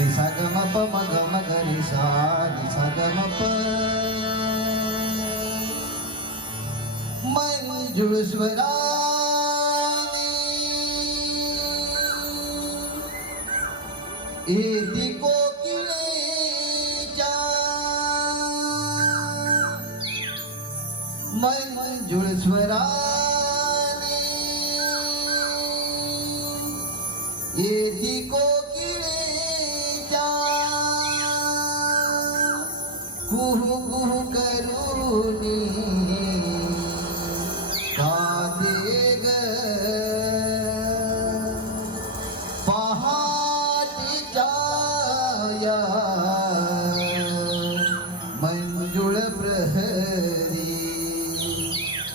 निसा ग म प म ग म ग रे सा निसा ग म प मंजुळ स्वराने येती कोकिळेच्या मंजुळ स्वराने येती कोकिळेच्या कुहू कुहू करूनी कांदे ग पहाटेच्या या मंजुळ प्रहरी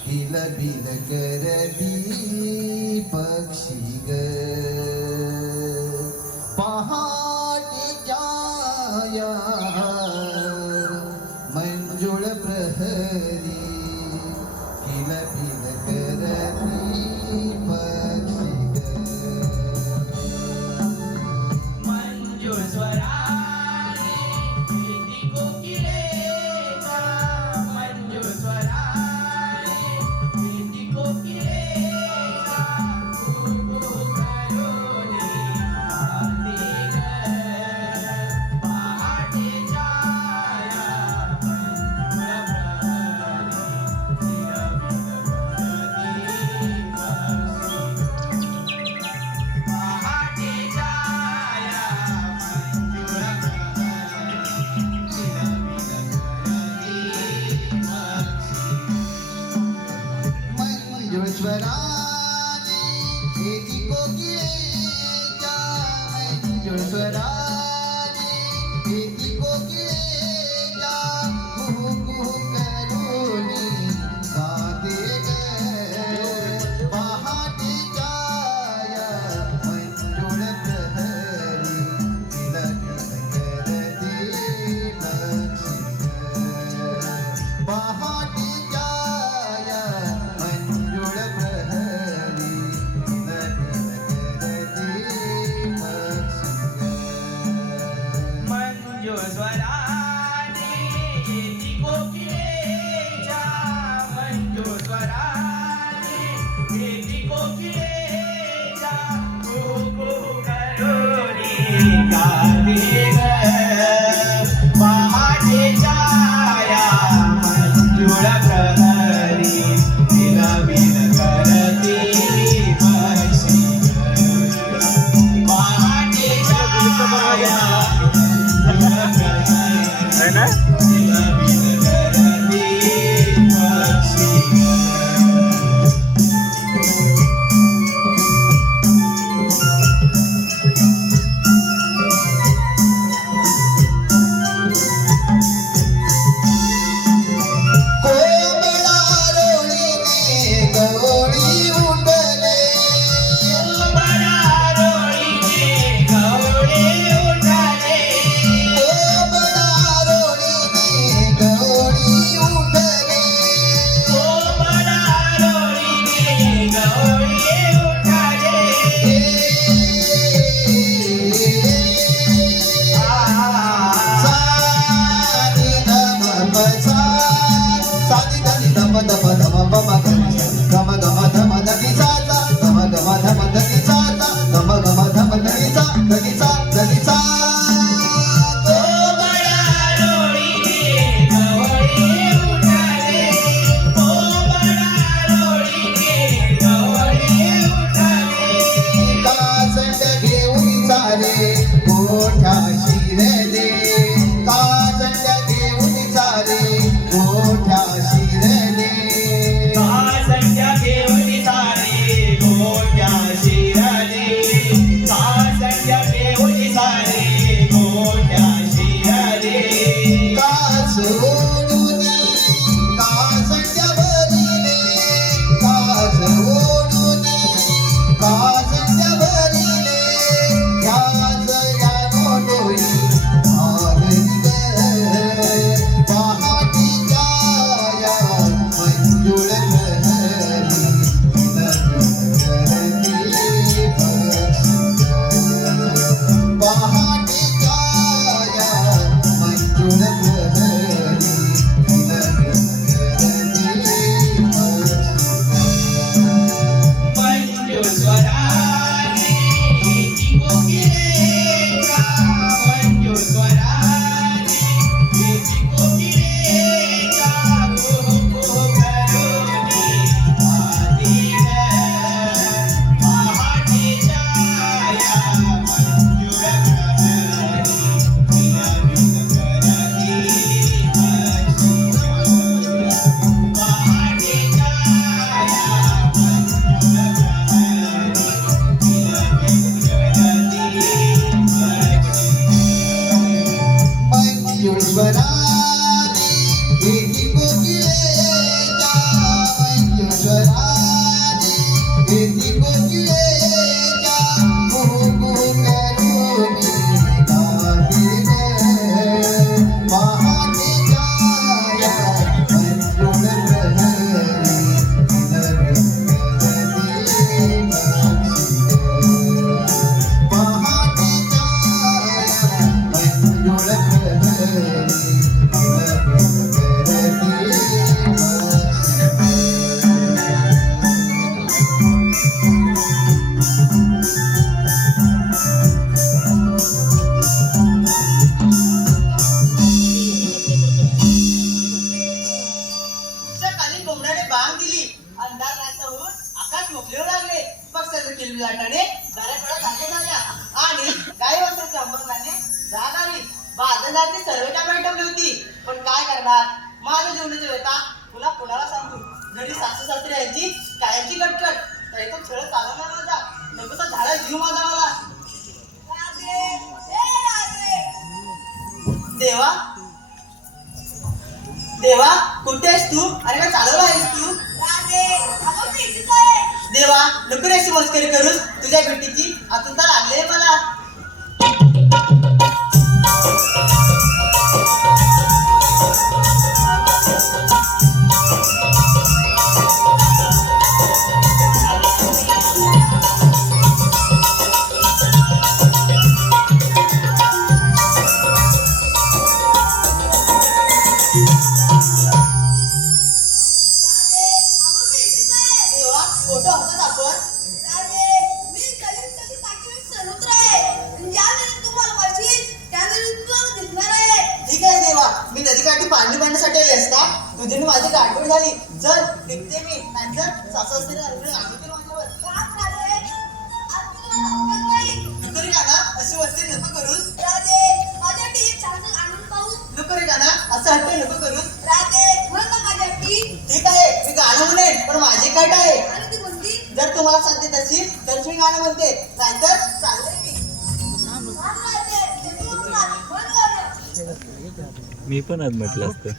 बिलबिल करती पक्षी ग पहाटेच्या या मंजुळ प्रहरी बिलबिल करती पक्षी ग मंजुळ स्वराने येती कोकिळेच्या मंजुळ स्वराने येती कोकिळेच्या कुहू करूनी कांदे ग पहाटेच्या या मंजुळ मंजुळ स्वराने येती कोकिळेच्या मंजुळ स्वराने येती कोकिळेच्या कुहू कुहू करूनी कांदे ग पहाटेच्या या मंजुळ प्रहरी बिलबिल करती पक्षी ग पहाटेच्या या मंजुळ प्रहरी बिलबिल करती पक्षी ग मंजुळ स्वराने येती कोकिळेच्या मंजुळ स्वराने येती कोकिळेच्या कुहू कुहू करूनी कांदे ग पहाटेच्या या मंजुळ प्रहरी बिलबिल करती पक्षी ग पहाटेच्या या है ना? कोंबडा रोळीने गवळी उठले कोंबडा रोळीने गवळी उठले सानी धम प सा सानी धनी धम धम धम प म ग गम गम धम धनी सा सा गम गम धम धनी सा सा गम गम धम धनी सा धनी सा धनी सा कासंड घेऊन चाले मोठ्या शिरले कासंड घेऊन चाले मोठ्या शिरले गोट्या शिरले साधनाची सर्व कामे ठेवली होती. पण काय करणार, माझ्या जीवनाची व्यथा तुला कोणाला सांगू. घरी सासू सासरे यांची कायमची कटकट, तरी तो खेळ चालवणार माझा. नकोसा झाला जीव माझा मला. देवा देवा, कुठे आहेस तू? अरे काय चालवला आहेस तू? देवा, नको रे अशी मस्करी करूस. तुझ्या भेटीची आतुरता लागली आहे मला. देवा, फोटो होतात आपण. ठीक आहे देवा, मी नदीकाठी पाणी पाण्यासाठी आले असता. तुझी आणि माझी गाठोड झाली. चल निघते मी, नाहीतर सासू सासरे आणतील माझ्यावर. नको रे गाना, अशी वस्ती नको करूस. नको रे गाना, असं हट्ट नको करूस. ठीक आहे, मी गाणं म्हणेन, पण माझी कट आहे. जर तुम्हाला साथ देत असेल तर मी गाणं म्हणते, नाहीतर चाललंय मी. मी पण आज म्हटलं असतं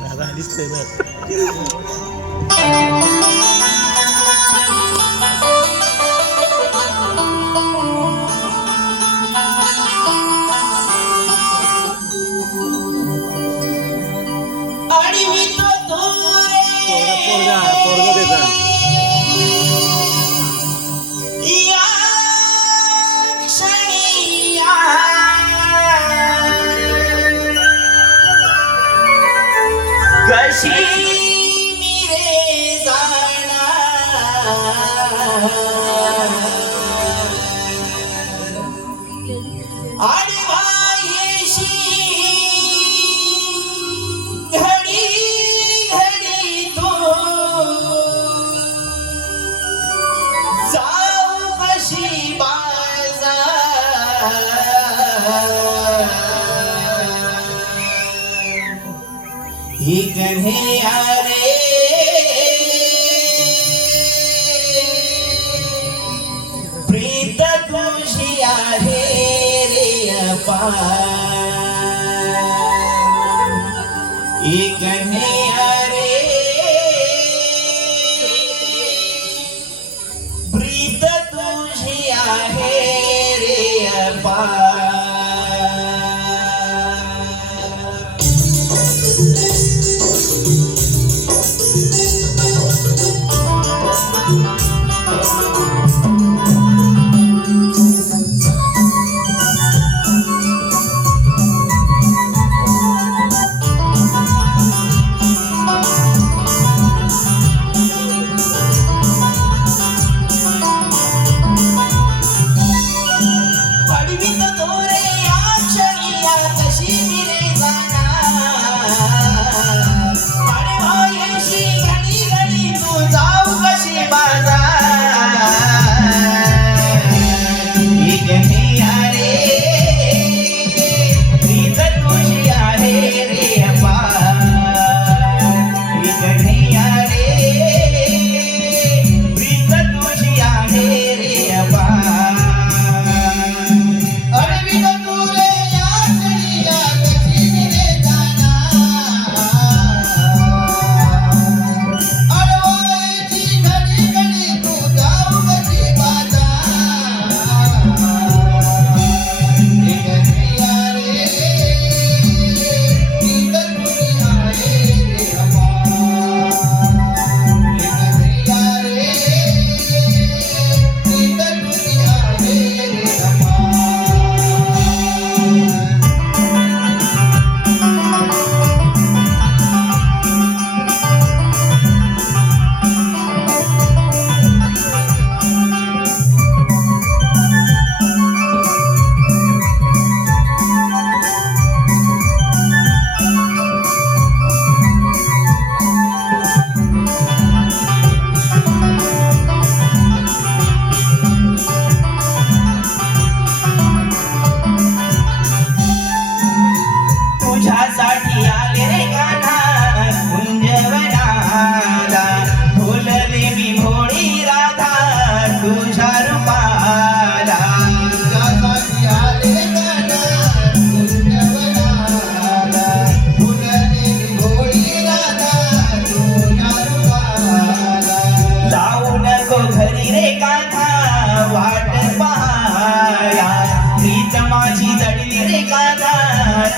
दादा आलीच नाही ना. पोरगा देता कशी मिरे जाणार आणि भायेशी घडी घडी तो जाऊ कशी बाजार ही कन्हैया रे प्रीत तुझी आहे रे अपार. ही कन्हैया रे प्रीत तुझी आहे रे अपार. अडवित तो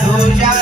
तुझ्या